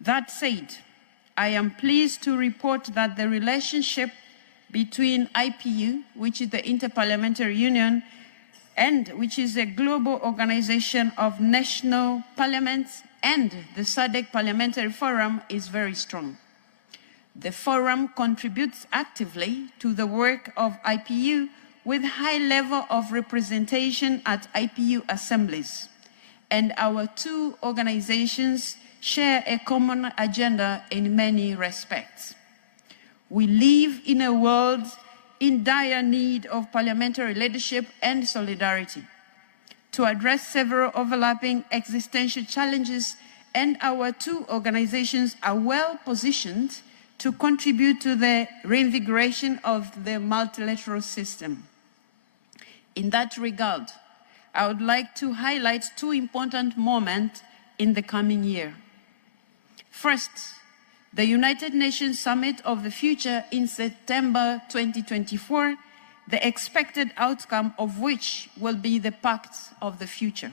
That said, I am pleased to report that the relationship between IPU, which is the Interparliamentary Union, and which is a global organization of national parliaments, and the SADC Parliamentary Forum is very strong. The forum contributes actively to the work of IPU with high level of representation at IPU assemblies, and our two organizations share a common agenda in many respects. We live in a world in dire need of parliamentary leadership and solidarity to address several overlapping existential challenges, and our two organizations are well positioned to contribute to the reinvigoration of the multilateral system. In that regard, I would like to highlight two important moments in the coming year. First, the United Nations Summit of the Future in September 2024, the expected outcome of which will be the Pact of the Future.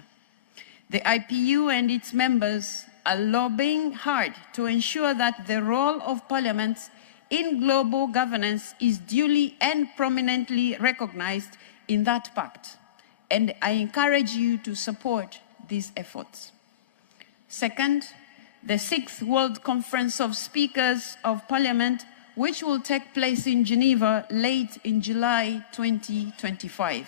The IPU and its members are lobbying hard to ensure that the role of parliaments in global governance is duly and prominently recognized in that pact, and I encourage you to support these efforts. Second, the 6th World Conference of Speakers of Parliament, which will take place in Geneva late in July 2025.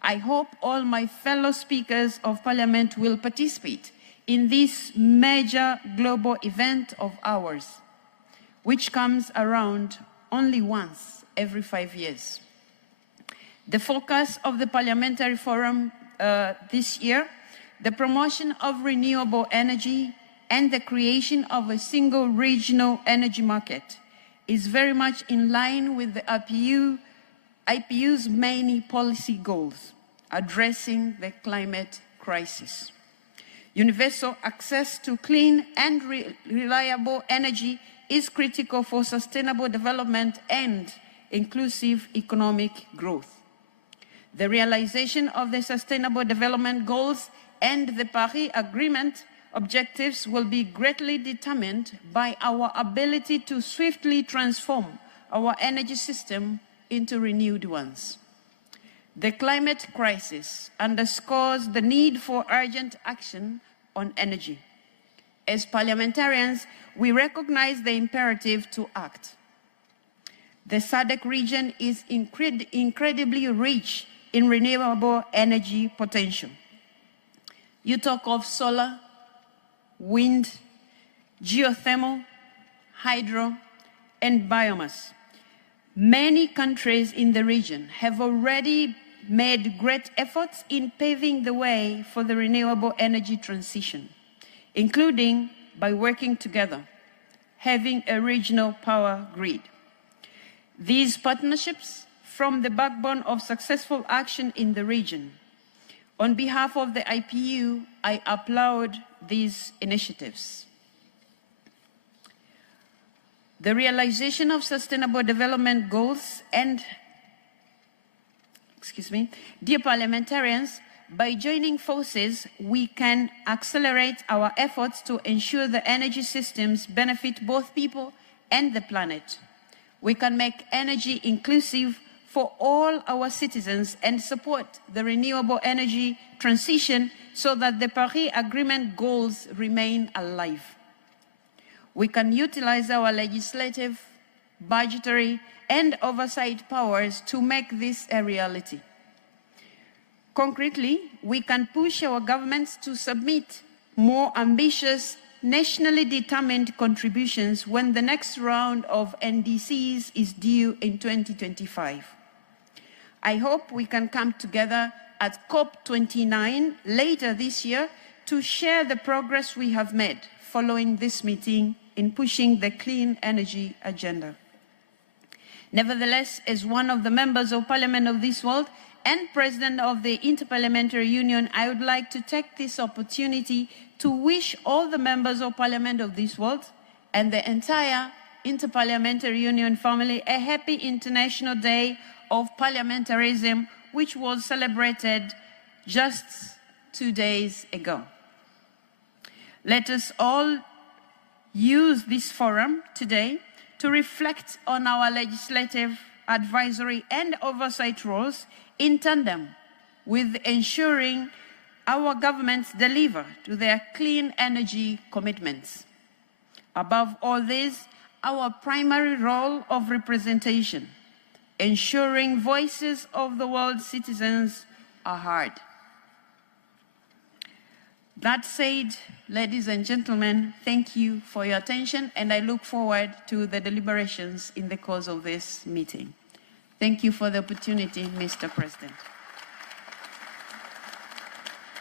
I hope all my fellow speakers of Parliament will participate in this major global event of ours, which comes around only once every 5 years. The focus of the Parliamentary Forum this year, the promotion of renewable energy and the creation of a single regional energy market, is very much in line with the IPU's main policy goals, addressing the climate crisis. Universal access to clean and reliable energy is critical for sustainable development and inclusive economic growth. The realization of the Sustainable Development Goals and the Paris Agreement objectives will be greatly determined by our ability to swiftly transform our energy system into renewed ones. The climate crisis underscores the need for urgent action on energy. As parliamentarians, we recognize the imperative to act. The SADC region is incredibly rich in renewable energy potential. You talk of solar, wind, geothermal, hydro, and biomass. Many countries in the region have already made great efforts in paving the way for the renewable energy transition, including by working together, having a regional power grid. These partnerships form the backbone of successful action in the region. On behalf of the IPU, I applaud these initiatives. The realization of Sustainable Development Goals and, dear parliamentarians, by joining forces, we can accelerate our efforts to ensure the energy systems benefit both people and the planet. We can make energy inclusive for all our citizens and support the renewable energy transition so that the Paris Agreement goals remain alive. We can utilize our legislative, budgetary, and oversight powers to make this a reality. Concretely, we can push our governments to submit more ambitious, nationally determined contributions when the next round of NDCs is due in 2025. I hope we can come together at COP29 later this year to share the progress we have made following this meeting in pushing the clean energy agenda. Nevertheless, as one of the members of Parliament of this world and President of the Interparliamentary Union, I would like to take this opportunity to wish all the members of Parliament of this world and the entire Interparliamentary Union family a happy International Day of Parliamentarism, which was celebrated just 2 days ago. Let us all use this forum today to reflect on our legislative, advisory, and oversight roles in tandem with ensuring our governments deliver to their clean energy commitments. Above all this, our primary role of representation, ensuring voices of the world's citizens are heard. That said, ladies and gentlemen, thank you for your attention, and I look forward to the deliberations in the course of this meeting. Thank you for the opportunity, Mr. President.